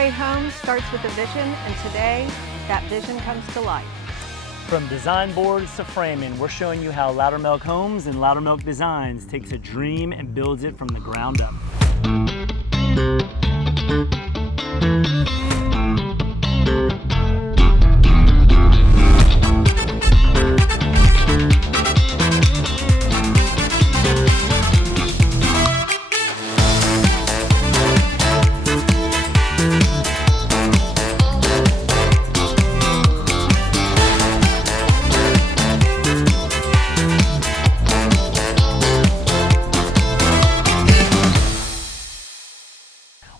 great home starts with a vision, and today that vision comes to life. From design boards to framing, we're showing you how Loudermilk Homes and Loudermilk Designs takes a dream and builds it from the ground up.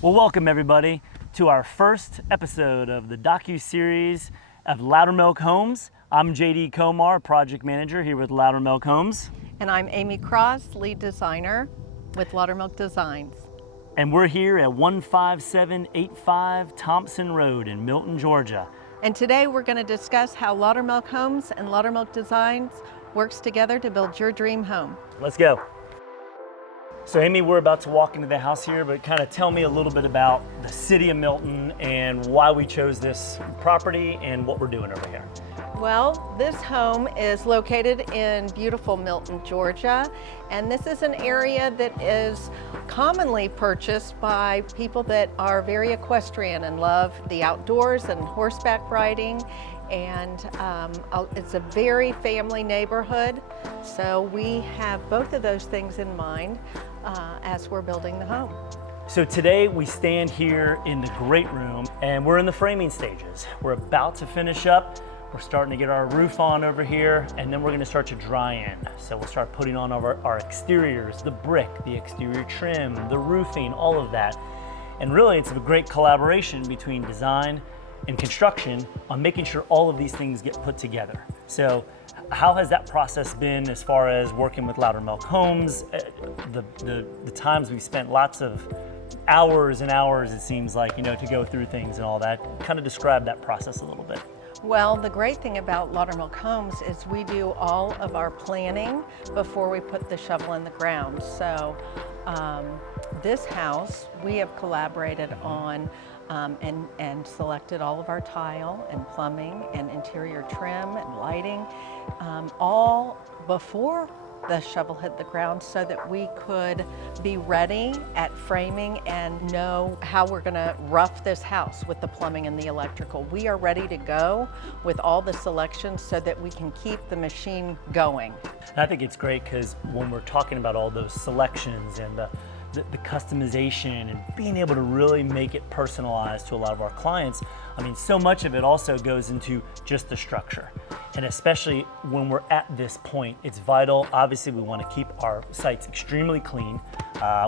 Well, welcome everybody to our first episode of the docuseries of Loudermilk Homes. I'm JD Komar, project manager here with Loudermilk Homes. And I'm Amy Cross, lead designer with Loudermilk Designs. And we're here at 15785 Thompson Road in Milton, Georgia. And today we're going to discuss how Loudermilk Homes and Loudermilk Designs works together to build your dream home. Let's go. So Amy, we're about to walk into the house here, but kind of tell me a little bit about the city of Milton and why we chose this property and what we're doing over here. Well, this home is located in beautiful Milton, Georgia, and this is an area that is commonly purchased by people that are very equestrian and love the outdoors and horseback riding. And it's a very family neighborhood, so we have both of those things in mind as we're building the home. So today we stand here in the great room and we're in the framing stages. We're about to finish up. We're starting to get our roof on over here, and then we're going to start to dry in. So we'll start putting on our exteriors, the brick, the exterior trim, the roofing, all of that. And really it's a great collaboration between design and construction on making sure all of these things get put together. So how has that process been as far as working with Loudermilk Homes? The times we've spent lots of hours and hours, it seems like, to go through things and all that. Kind of describe that process a little bit. Well, the great thing about Loudermilk Homes is we do all of our planning before we put the shovel in the ground. So this house, we have collaborated on and selected all of our tile and plumbing and interior trim and lighting all before the shovel hit the ground, so that we could be ready at framing and know how we're going to rough this house with the plumbing and the electrical. We are ready to go with all the selections so that we can keep the machine going. And I think it's great because when we're talking about all those selections and the customization and being able to really make it personalized to a lot of our clients, I mean, so much of it also goes into just the structure. And especially when we're at this point, it's vital. Obviously, we want to keep our sites extremely clean.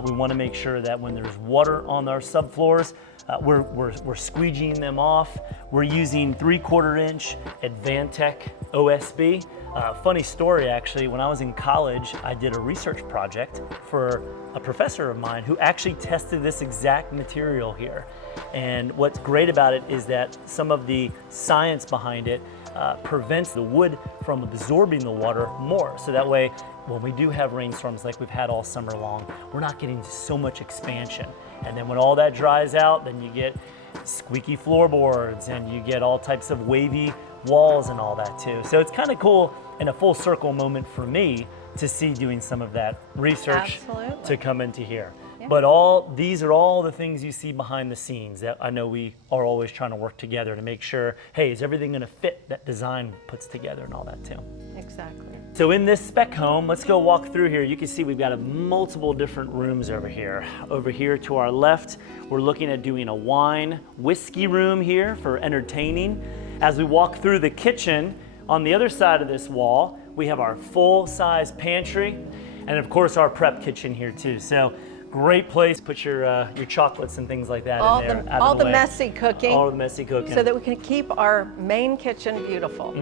We want to make sure that when there's water on our subfloors, we're squeegeeing them off. We're using 3/4 inch Advantech OSB. Funny story, actually, when I was in college, I did a research project for a professor of mine who actually tested this exact material here. And what's great about it is that some of the science behind it prevents the wood from absorbing the water more. So that way, when we do have rainstorms like we've had all summer long, we're not getting so much expansion. And then when all that dries out, then you get squeaky floorboards and you get all types of wavy walls and all that too. So it's kind of cool and a full circle moment for me to see doing some of that research. Absolutely. To come into here. Yeah. But these are all the things you see behind the scenes that I know we are always trying to work together to make sure, hey, is everything going to fit that design puts together and all that too. Exactly. So in this spec home, let's go walk through here. You can see we've got multiple different rooms over here. Over here to our left, we're looking at doing a wine whiskey room here for entertaining. As we walk through the kitchen, on the other side of this wall, we have our full-size pantry, and of course our prep kitchen here too. So great place to put your chocolates and things like that in there. All the messy cooking. All the messy cooking. So that we can keep our main kitchen beautiful.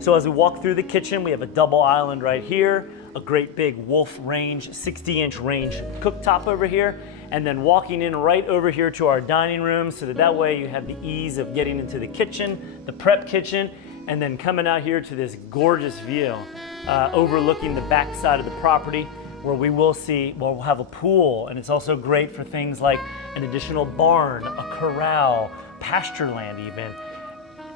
So as we walk through the kitchen, we have a double island right here, a great big Wolf range, 60-inch range cooktop over here, and then walking in right over here to our dining room so that way you have the ease of getting into the kitchen, the prep kitchen, and then coming out here to this gorgeous view overlooking the back side of the property. where we'll have a pool, and it's also great for things like an additional barn, a corral, pasture land even.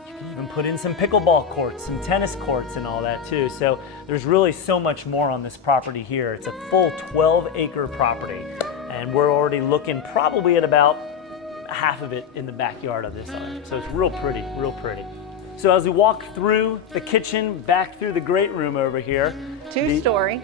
You can even put in some pickleball courts, some tennis courts and all that too. So there's really so much more on this property here. It's a full 12-acre property, and we're already looking probably at about half of it in the backyard of this area. So it's real pretty, real pretty. So as we walk through the kitchen, back through the great room over here. Two-story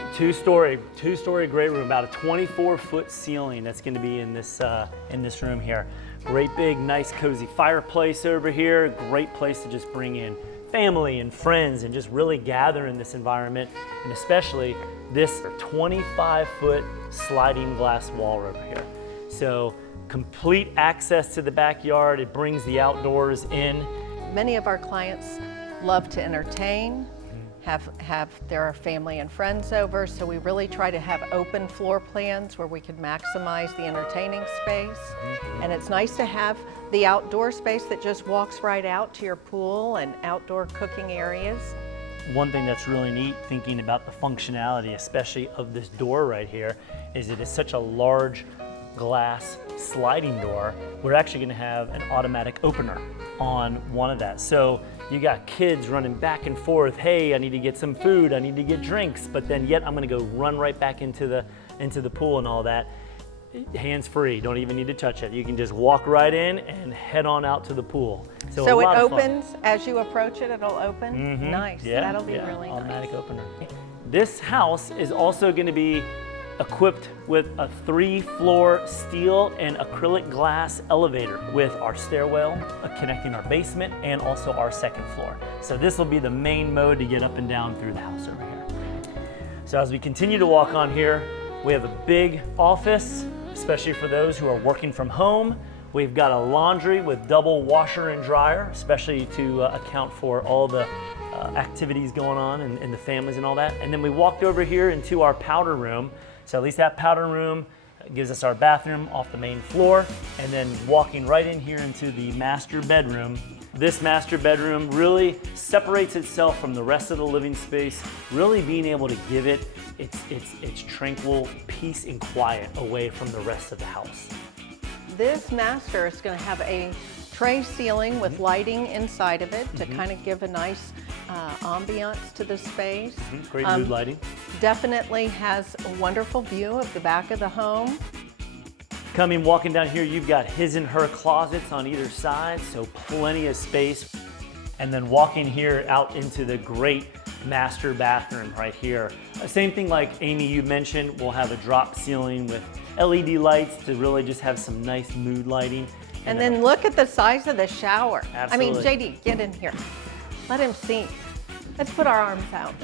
great room, about a 24-foot ceiling that's going to be in this room here. Great big, nice, cozy fireplace over here. Great place to just bring in family and friends and just really gather in this environment, and especially this 25-foot sliding glass wall over here. So complete access to the backyard. It brings the outdoors in. Many of our clients love to entertain, have their family and friends over, so we really try to have open floor plans where we can maximize the entertaining space. And it's nice to have the outdoor space that just walks right out to your pool and outdoor cooking areas. One thing that's really neat, thinking about the functionality, especially of this door right here, is it is such a large glass sliding door. We're actually going to have an automatic opener on one of that. So you got kids running back and forth. Hey, I need to get some food. I need to get drinks. But then yet I'm going to go run right back into the pool and all that. Hands free. Don't even need to touch it. You can just walk right in and head on out to the pool. So it opens as you approach it. It'll open. Nice. Yeah, That'll be really nice. Automatic opener. This house is also going to be equipped with a 3-floor steel and acrylic glass elevator with our stairwell connecting our basement and also our 2nd floor. So this will be the main mode to get up and down through the house over here. So as we continue to walk on here, we have a big office, especially for those who are working from home. We've got a laundry with double washer and dryer, especially to account for all the activities going on in the families and all that. And then we walked over here into our powder room. So at least that powder room gives us our bathroom off the main floor, and then walking right in here into the master bedroom. This master bedroom really separates itself from the rest of the living space, really being able to give it its tranquil peace and quiet away from the rest of the house. This master is going to have a tray ceiling with lighting inside of it to kind of give a nice ambiance to the space. Great mood lighting. Definitely has a wonderful view of the back of the home. Walking down here, you've got his and her closets on either side, so plenty of space. And then walking here out into the great master bathroom right here. Same thing like Amy, you mentioned, we'll have a drop ceiling with LED lights to really just have some nice mood lighting. And then look at the size of the shower. Absolutely. I mean, JD, get in here. Let him see. Let's put our arms out.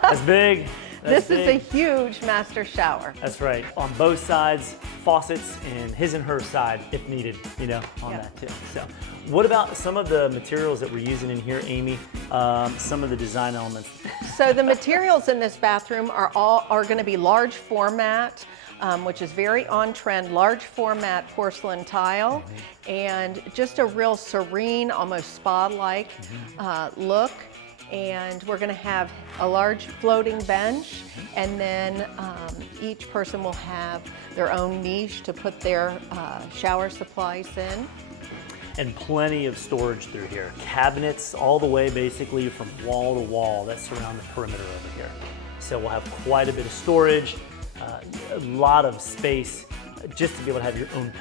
That's big. This is a huge master shower. That's right. On both sides, faucets, and his and her side, if needed, on that too. So, what about some of the materials that we're using in here, Amy? Some of the design elements. So the materials in this bathroom are going to be large format, which is very on trend, large format porcelain tile, and just a real serene, almost spa-like look. And we're going to have a large floating bench, and then each person will have their own niche to put their shower supplies in. And plenty of storage through here. Cabinets all the way basically from wall to wall that surround the perimeter over here. So we'll have quite a bit of storage, a lot of space just to be able to have your own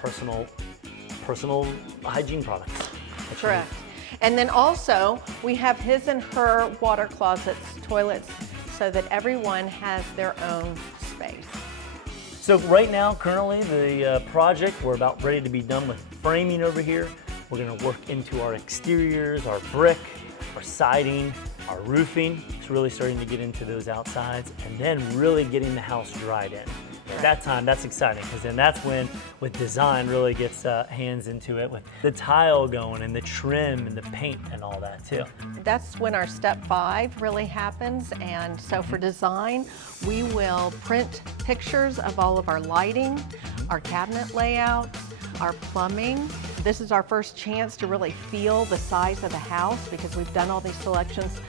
personal hygiene products. Correct. And then also, we have his and her water closets, toilets, so that everyone has their own space. So right now, currently, the project, we're about ready to be done with framing over here. We're gonna work into our exteriors, our brick, our siding, our roofing. It's really starting to get into those outsides, and then really getting the house dried in. At that time, that's exciting, because then that's when, with design, really gets hands into it, with the tile going and the trim and the paint and all that too. That's when our step 5 really happens. And so for design, we will print pictures of all of our lighting, our cabinet layout, our plumbing. This is our first chance to really feel the size of the house, because we've done all these selections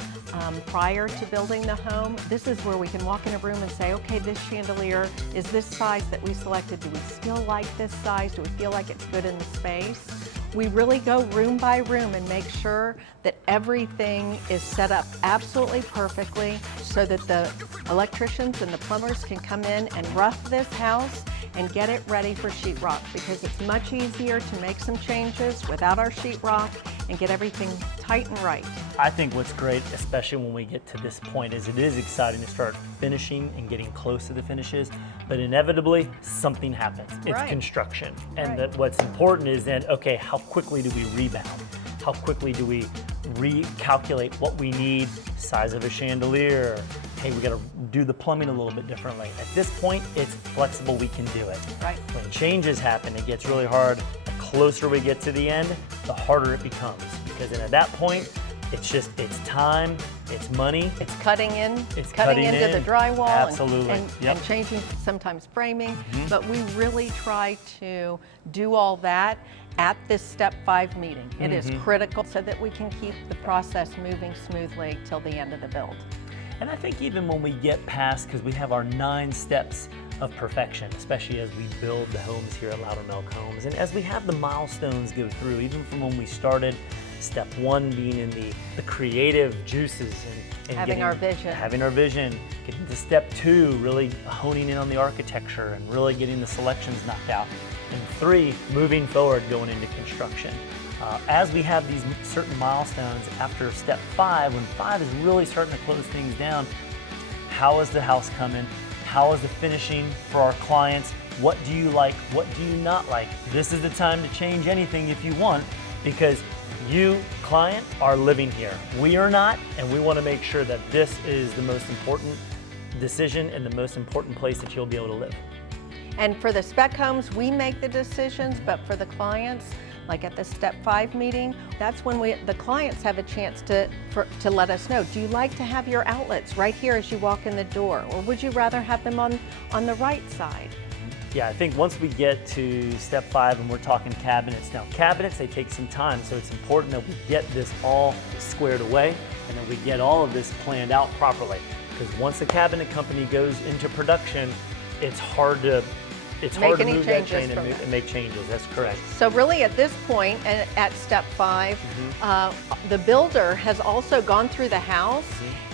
prior to building the home. This is where we can walk in a room and say, okay, this chandelier is this size that we selected. Do we still like this size? Do we feel like it's good in the space? We really go room by room and make sure that everything is set up absolutely perfectly so that the electricians and the plumbers can come in and rough this house and get it ready for sheetrock, because it's much easier to make some changes without our sheetrock and get everything tight and right. I think what's great, especially when we get to this point, is it is exciting to start finishing and getting close to the finishes, but inevitably something happens. It's Right. construction. And Right. that what's important is then, okay, how quickly do we rebound? How quickly do we recalculate what we need, size of a chandelier? Hey, we gotta do the plumbing a little bit differently. At this point, it's flexible, we can do it. Right. When changes happen, it gets really hard. The closer we get to the end, the harder it becomes. Because then at that point, it's time, it's money. It's cutting in, It's cutting cutting into in. the drywall Absolutely. and Yep. changing sometimes framing, but we really try to do all that at this step 5 meeting. It is critical so that we can keep the process moving smoothly till the end of the build. And I think even when we get past, because we have our 9 steps of perfection, especially as we build the homes here at Loudermilk Homes, and as we have the milestones go through, even from when we started, step 1 being in the creative juices and Having our vision. Having our vision, getting to step 2, really honing in on the architecture and really getting the selections knocked out. And 3, moving forward, going into construction. As we have these certain milestones after step 5, when 5 is really starting to close things down, how is the house coming? How is the finishing for our clients? What do you like? What do you not like? This is the time to change anything if you want, because you, client, are living here. We are not, and we want to make sure that this is the most important decision and the most important place that you'll be able to live. And for the spec homes, we make the decisions, but for the clients, like at the step 5 meeting, that's when the clients have a chance to let us know, do you like to have your outlets right here as you walk in the door, or would you rather have them on the right side? Yeah, I think once we get to step 5 and we're talking cabinets, now cabinets, they take some time, so it's important that we get this all squared away and that we get all of this planned out properly. Because once the cabinet company goes into production, it's hard to any move that changes chain from and that. make changes. That's correct. So really at this point, at step 5, the builder has also gone through the house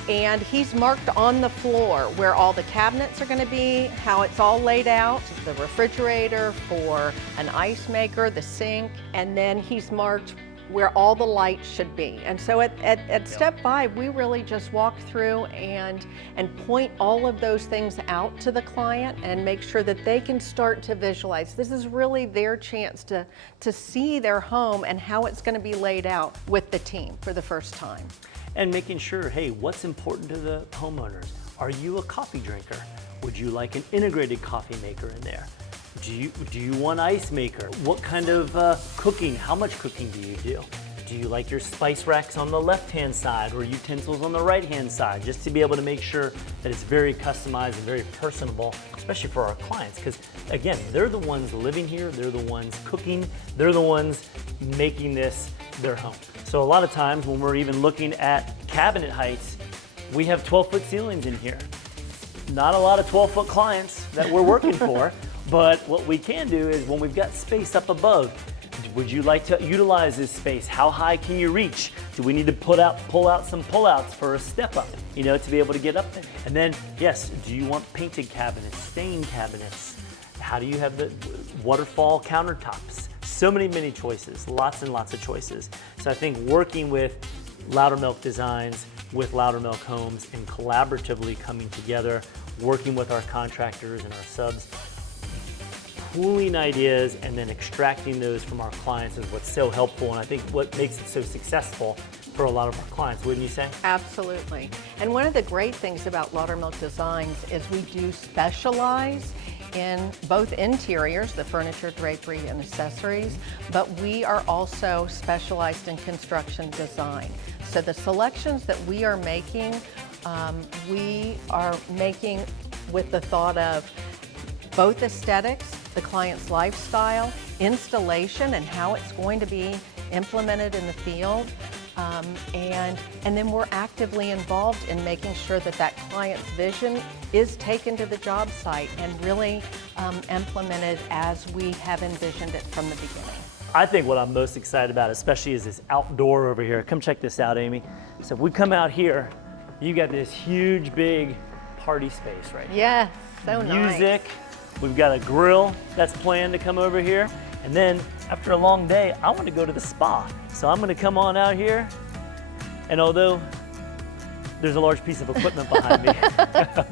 and he's marked on the floor where all the cabinets are going to be, how it's all laid out, the refrigerator for an ice maker, the sink, and then he's marked where all the lights should be. And so at step 5, we really just walk through and point all of those things out to the client and make sure that they can start to visualize. This is really their chance to see their home and how it's going to be laid out with the team for the first time. And making sure, hey, what's important to the homeowners? Are you a coffee drinker? Would you like an integrated coffee maker in there? Do you want ice maker? What kind of cooking? How much cooking do you do? Do you like your spice racks on the left-hand side or utensils on the right-hand side? Just to be able to make sure that it's very customized and very personable, especially for our clients. Because again, they're the ones living here, they're the ones cooking, they're the ones making this their home. So a lot of times when we're even looking at cabinet heights, we have 12-foot ceilings in here. Not a lot of 12-foot clients that we're working for. But what we can do is when we've got space up above, would you like to utilize this space? How high can you reach? Do we need to pull out some pullouts for a step up, to be able to get up there? And then, yes, do you want painted cabinets, stained cabinets? How do you have the waterfall countertops? So many choices, lots and lots of choices. So I think working with Loudermilk Designs, with Loudermilk Homes, and collaboratively coming together, working with our contractors and our subs, pooling ideas and then extracting those from our clients is what's so helpful, and I think what makes it so successful for a lot of our clients, wouldn't you say? Absolutely. And one of the great things about Loudermilk Designs is we do specialize in both interiors, the furniture, drapery, and accessories, but we are also specialized in construction design. So the selections that we are making with the thought of both aesthetics, the client's lifestyle, installation, and how it's going to be implemented in the field, And then we're actively involved in making sure that that client's vision is taken to the job site and really implemented as we have envisioned it from the beginning. I think what I'm most excited about, especially, is this outdoor over here. Come check this out, Amy. So if we come out here, you got this huge, big party space right here. Yeah, so Music. nice. We've got a grill that's planned to come over here. And then after a long day, I want to go to the spa. So I'm going to come on out here. And although there's a large piece of equipment behind me,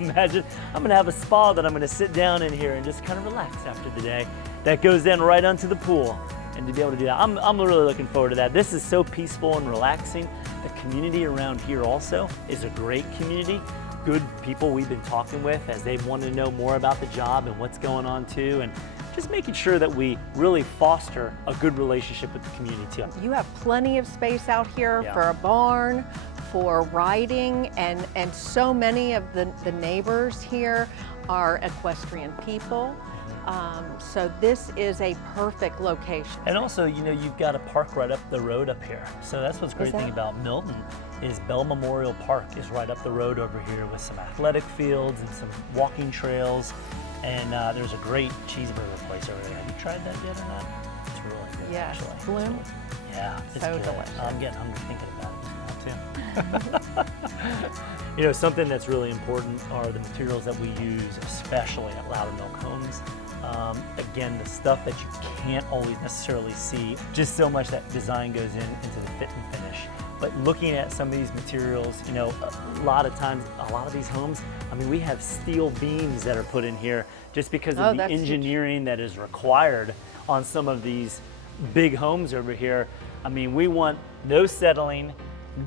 imagine I'm going to have a spa that I'm going to sit down in here and just kind of relax after the day. That goes then right onto the pool. And to be able to do that, I'm really looking forward to that. This is so peaceful and relaxing. The community around here also is a great community. Good people we've been talking with as they want to know more about the job and what's going on too, and just making sure that we really foster a good relationship with the community too. You have plenty of space out here for a barn, for riding, and so many of the neighbors here are equestrian people. So this is a perfect location. And also, you know, you've got a park right up the road up here. So that's what's great thing about Milton is Bell Memorial Park is right up the road over here with some athletic fields and some walking trails. And there's a great cheeseburger place over there. Have you tried that yet or not? It's really good, Yes, actually. Bloom. Yeah, it's So good. delicious. I'm getting hungry thinking about it just now too. You know, something that's really important are the materials that we use, especially at Loudermilk Homes. Again, the stuff that you can't always necessarily see, just so much that design goes into the fit and finish. But looking at some of these materials, you know, a lot of times, a lot of these homes, I mean, we have steel beams that are put in here just because of the engineering that is required on some of these big homes over here. I mean, we want no settling,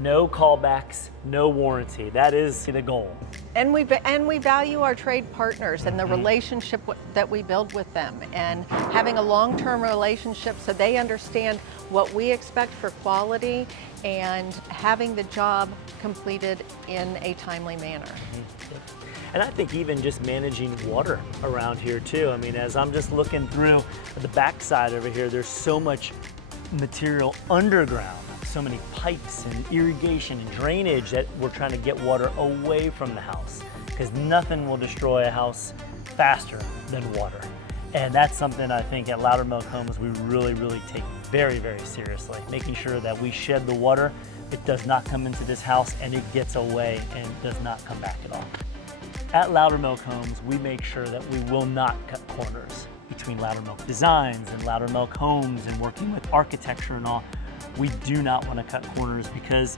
no callbacks, no warranty. That is the goal. And we value our trade partners and the relationship that we build with them, and having a long-term relationship so they understand what we expect for quality and having the job completed in a timely manner. And I think even just managing water around here too. I mean, as I'm just looking through the backside over here, there's so much material underground. So many pipes and irrigation and drainage that we're trying to get water away from the house, because nothing will destroy a house faster than water. And that's something I think at Loudermilk Homes we really, really take very, very seriously, making sure that we shed the water. It does not come into this house and it gets away and does not come back at all. At Loudermilk Homes, we make sure that we will not cut corners between Loudermilk Designs and Loudermilk Homes and working with architecture and all. We do not want to cut corners because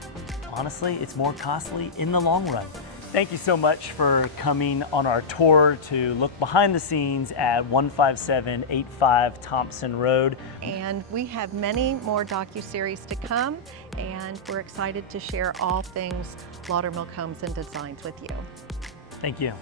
honestly, it's more costly in the long run. Thank you so much for coming on our tour to look behind the scenes at 15785 Thompson Road. And we have many more docuseries to come, and we're excited to share all things Loudermilk Homes and Designs with you. Thank you.